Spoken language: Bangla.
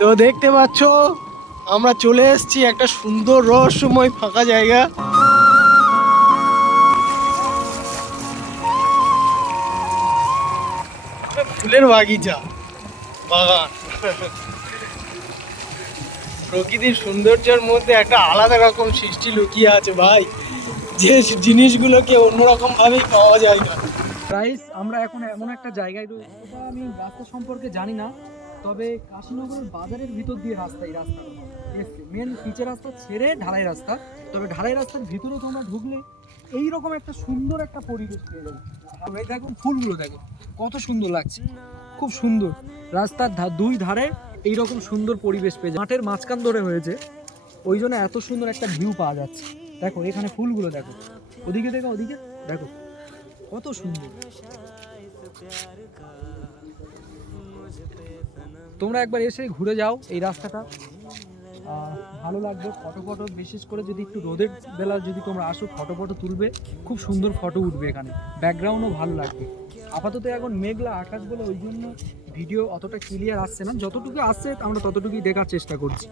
তো দেখতে পাচ্ছ আমরা চলে এসেছি একটা সুন্দর রহস্যময় ফাঁকা জায়গা। ফুলের বাগিচা, বাগান। প্রকৃতির সৌন্দর্যের মধ্যে একটা আলাদা রকম সৃষ্টি লুকিয়ে আছে ভাই, যে জিনিসগুলোকে অন্যরকম ভাবেই পাওয়া যায় না। গাইস, আমরা এখন এমন একটা জায়গায় রয়েছি, ওটা আমি রাস্তা সম্পর্কে জানি না, তবে কাশীনগরের বাজারের ভিতর দিয়ে রাস্তা, এই রাস্তাটা ঠিক আছে, মেন পিচের রাস্তা ছেড়ে ঢালাই রাস্তা। তবে ঢালাই রাস্তার ভিতরে তোমরা ঢুকলে এইরকম একটা সুন্দর একটা পরিবেশ পেয়ে যাবে। এই দেখো ফুলগুলো, দেখো কত সুন্দর লাগছে, খুব সুন্দর। রাস্তার দুই ধারে এইরকম সুন্দর পরিবেশ পেয়ে যায়, মাঠের মাঝখান ধরে হয়েছে, ওই জন্য এত সুন্দর একটা ভিউ পাওয়া যাচ্ছে। দেখো এখানে ফুলগুলো দেখো, ওদিকে দেখো, ওদিকে দেখো কত সুন্দর। তোমরা একবার এসে ঘুরে যাও এই রাস্তাটা, ভালো লাগবে। ফটো বিশেষ করে যদি একটু রোদের বেলা যদি তোমরা আসো, ফটো তুলবে, খুব সুন্দর ফটো উঠবে, এখানে ব্যাকগ্রাউন্ডও ভালো লাগবে। আপাতত এখন মেঘলা আকাশ বলে ওই জন্য ভিডিও অতটা ক্লিয়ার আসছে না, যতটুকু আসছে আমরা ততটুকুই দেখার চেষ্টা করছি।